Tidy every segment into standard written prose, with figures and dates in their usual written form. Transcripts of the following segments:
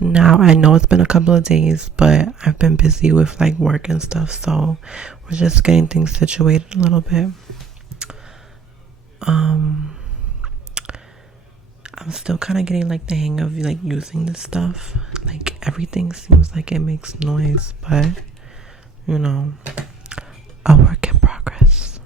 Now, I know it's been a couple of days, but I've been busy with like work and stuff, so we're just getting things situated a little bit. I'm still kind of getting like the hang of like using this stuff. Like everything seems like it makes noise, but you know, a work in progress.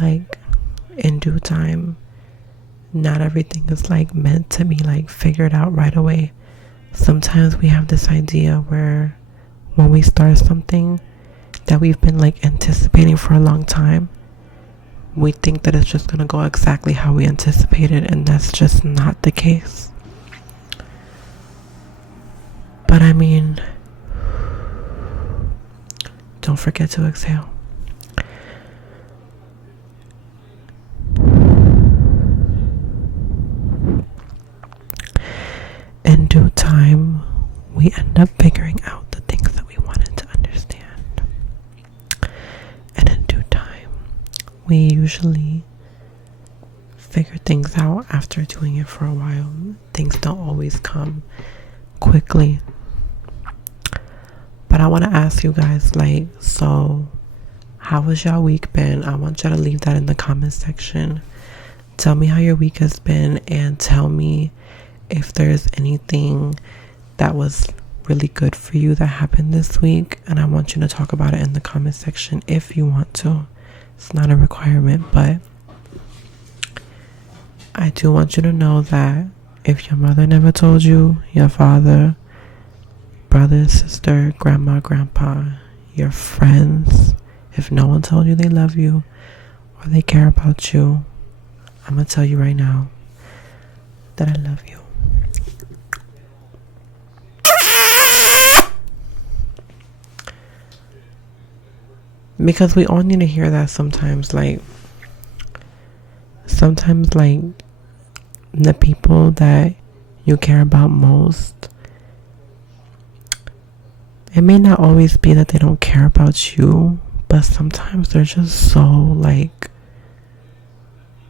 Like in due time, not everything is like meant to be like figured out right away. Sometimes we have this idea where when we start something that we've been like anticipating for a long time, we think that it's just gonna go exactly how we anticipated, and that's just not the case. But I mean, don't forget to exhale. In due time, we end up figuring out the things that we wanted to understand. And in due time, we usually figure things out after doing it for a while. Things don't always come quickly. But I want to ask you guys, like, so how has y'all week been? I want y'all to leave that in the comment section. Tell me how your week has been, and tell me if there's anything that was really good for you that happened this week. And I want you to talk about it in the comment section if you want to. It's not a requirement, but I do want you to know that if your mother never told you, your father, brother, sister, grandma, grandpa, your friends, If no one told you they love you or they care about you, I'm gonna tell you right now that I love you. Because we all need to hear that sometimes. Like, sometimes, like, the people that you care about most, it may not always be that they don't care about you, but sometimes they're just so, like,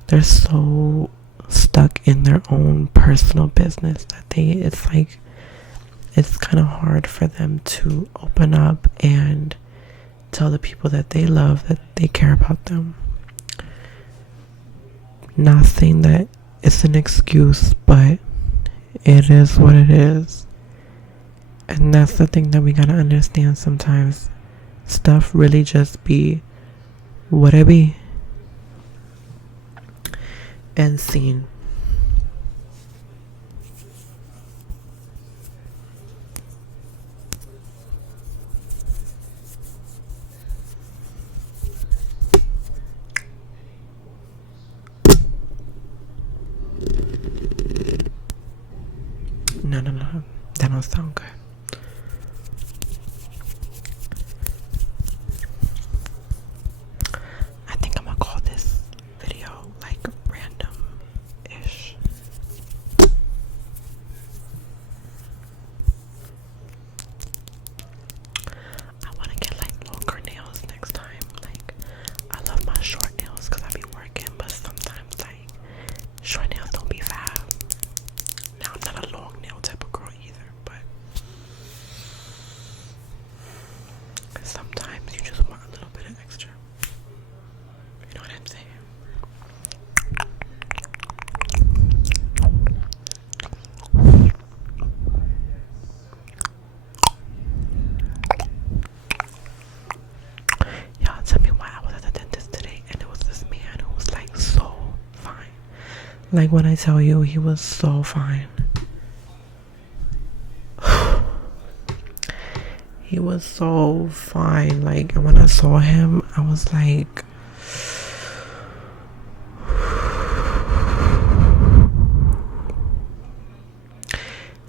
they're so stuck in their own personal business that it's like, it's kind of hard for them to open up and tell the people that they love that they care about them. Not saying that it's an excuse, but it is what it is. And that's the thing that we gotta understand sometimes. Stuff really just be what it be. And seen. No. That don't sound good. I think I'm gonna call this video like random-ish. I wanna get like longer nails next time. Like, I love my short nails because I be working, but sometimes like short nails don't be fab. Now I'm not a long nail type of girl either, but sometimes you just want a little bit of extra. You know what I'm saying? Y'all tell me why I was at the dentist today and it was this man who was like so fine. Like, when I tell you, he was so fine. He was so fine. Like, and when I saw him, I was like,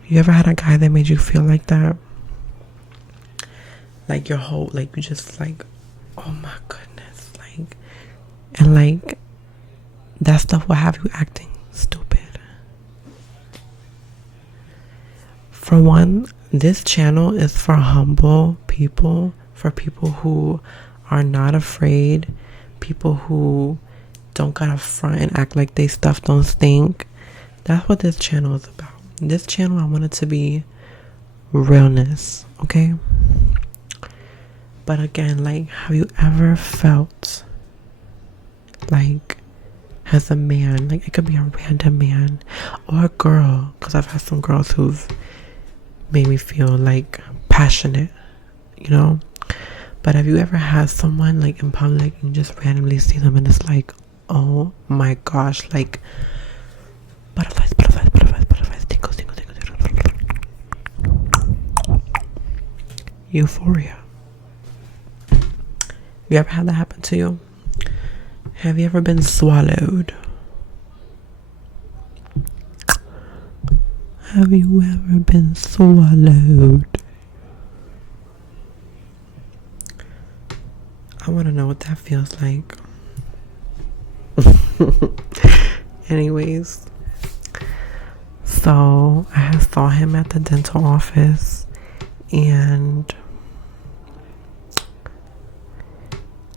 you ever had a guy that made you feel like that? Like, your whole, like, you just like, oh my goodness. Like, and like, that stuff will have you acting stupid. For one, this channel is for humble people, for people who are not afraid, people who don't gotta front and act like they stuff don't stink. That's what this channel is about. This channel, I want it to be realness, okay? But again, like, have you ever felt like, as a man, like, it could be a random man or a girl, because I've had some girls who've made me feel like passionate, you know? But have you ever had someone like in public and you just randomly see them and it's like, oh my gosh, like butterflies, tingles, euphoria. You ever had that happen to you? Have you ever been swallowed? Have you ever been swallowed? I want to know what that feels like. Anyways, so I saw him at the dental office, and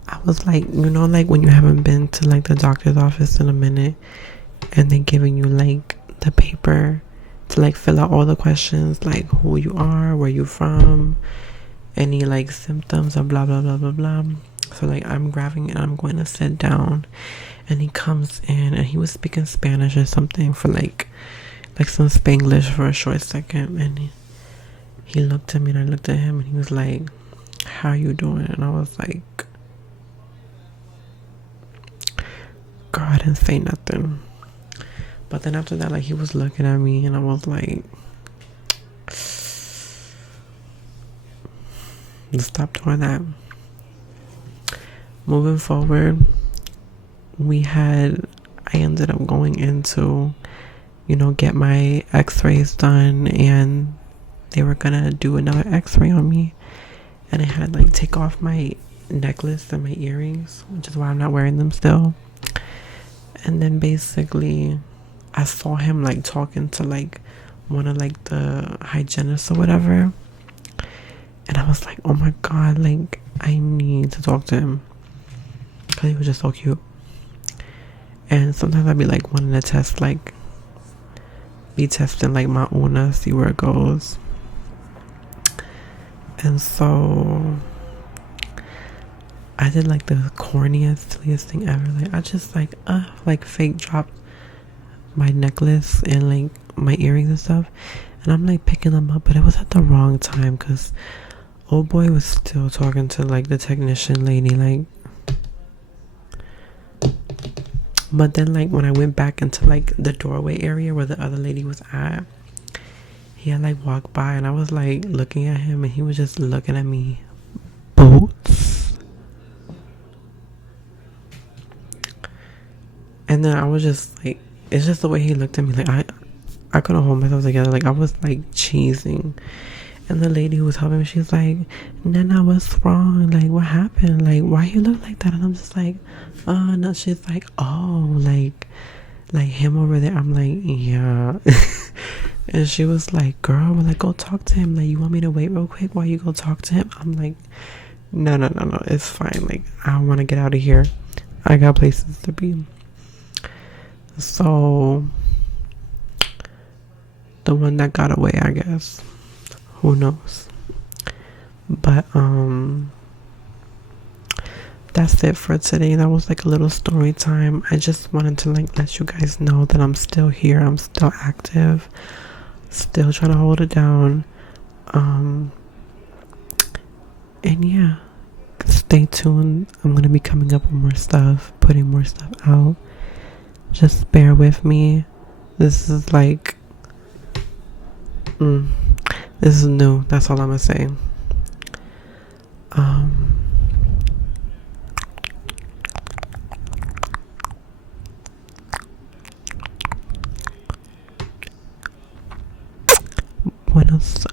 I was like, you know, like when you haven't been to like the doctor's office in a minute and they're giving you like the paper to like fill out all the questions, like who you are, where you from, any like symptoms, or blah blah blah blah blah. So like I'm grabbing it and I'm going to sit down, and he comes in and he was speaking Spanish or something for like some Spanglish for a short second, and he looked at me and I looked at him and he was like, how you doing? And I was like, girl, I didn't say nothing. But then after that, like, he was looking at me and I was like, stop doing that. moving forward, I ended up going into, get my x-rays done, and they were gonna do another x-ray on me, and I had like take off my necklace and my earrings, which is why I'm not wearing them still. And then basically I saw him like talking to like one of like the hygienists or whatever, and I was like, oh my god, like I need to talk to him because he was just so cute. And sometimes I'd be like wanting to test, like be testing like my owner, see where it goes. And so I did like the corniest, silliest thing ever. Like I just like fake dropped my necklace and like my earrings and stuff, and I'm like picking them up, but it was at the wrong time because old boy was still talking to like the technician lady, like. But then like when I went back into like the doorway area where the other lady was at, he had like walked by, and I was like looking at him, and he was just looking at me. Boots. And then I was just like, it's just the way he looked at me. Like I couldn't hold myself together. Like I was like cheesing. And the lady who was helping me, she's like, Nana, what's wrong? Like, what happened? Like, why you look like that? And I'm just like, oh, no. She's like, oh, like him over there. I'm like, yeah. And she was like, girl, well, like, go talk to him. Like, you want me to wait real quick while you go talk to him? I'm like, no, it's fine. Like, I want to get out of here. I got places to be. So, the one that got away, I guess. Who knows? But that's it for today. That was like a little story time. I just wanted to like let you guys know that I'm still here. I'm still active. Still trying to hold it down. And yeah, stay tuned. I'm gonna be coming up with more stuff, putting more stuff out. Just bear with me. This is like this is new. That's all I'm gonna say. Buenos